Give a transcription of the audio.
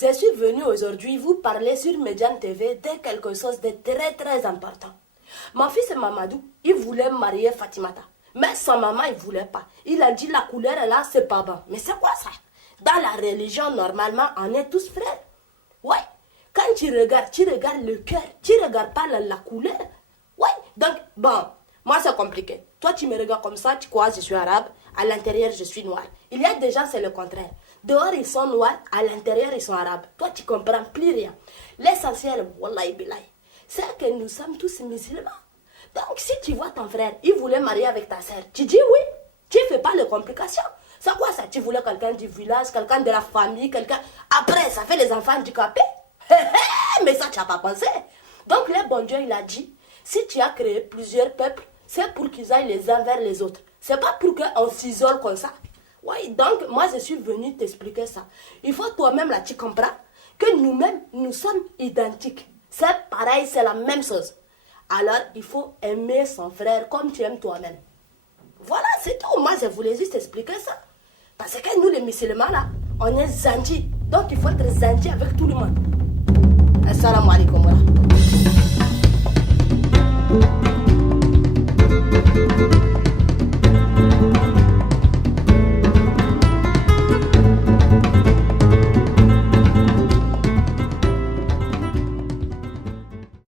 Je suis venue aujourd'hui vous parler sur Médiane TV de quelque chose de très très important. Mon fils Mamadou, il voulait marier Fatimata. Mais sa maman, il ne voulait pas. Il a dit la couleur là, c'est pas bon. Mais c'est quoi ça? Dans la religion, normalement, on est tous frères. Ouais. Quand tu regardes le cœur. Tu ne regardes pas la couleur. Ouais. Donc, bon, moi c'est compliqué. Toi, tu me regardes comme ça, tu crois que je suis arabe. À l'intérieur, je suis noir. Il y a des gens, c'est le contraire. Dehors, ils sont noirs. À l'intérieur, ils sont arabes. Toi, tu ne comprends plus rien. L'essentiel, wallahi billahi, c'est que nous sommes tous musulmans. Donc, si tu vois ton frère, il voulait marier avec ta sœur, tu dis oui. Tu ne fais pas les complications. C'est quoi ça? Tu voulais quelqu'un du village, quelqu'un de la famille, quelqu'un... Après, ça fait les enfants handicapés. Mais ça, tu n'as pas pensé. Donc, le bon Dieu, il a dit, si tu as créé plusieurs peuples, c'est pour qu'ils aillent les uns vers les autres. C'est pas pour qu'on s'isole comme ça. Oui, donc, moi, je suis venue t'expliquer ça. Il faut toi-même, là, tu comprends que nous-mêmes, nous sommes identiques. C'est pareil, c'est la même chose. Alors, il faut aimer son frère comme tu aimes toi-même. Voilà, c'est tout. Moi, je voulais juste expliquer ça. Parce que nous, les musulmans, là, on est gentils. Donc, il faut être gentil avec tout le monde. Assalamu alaikum.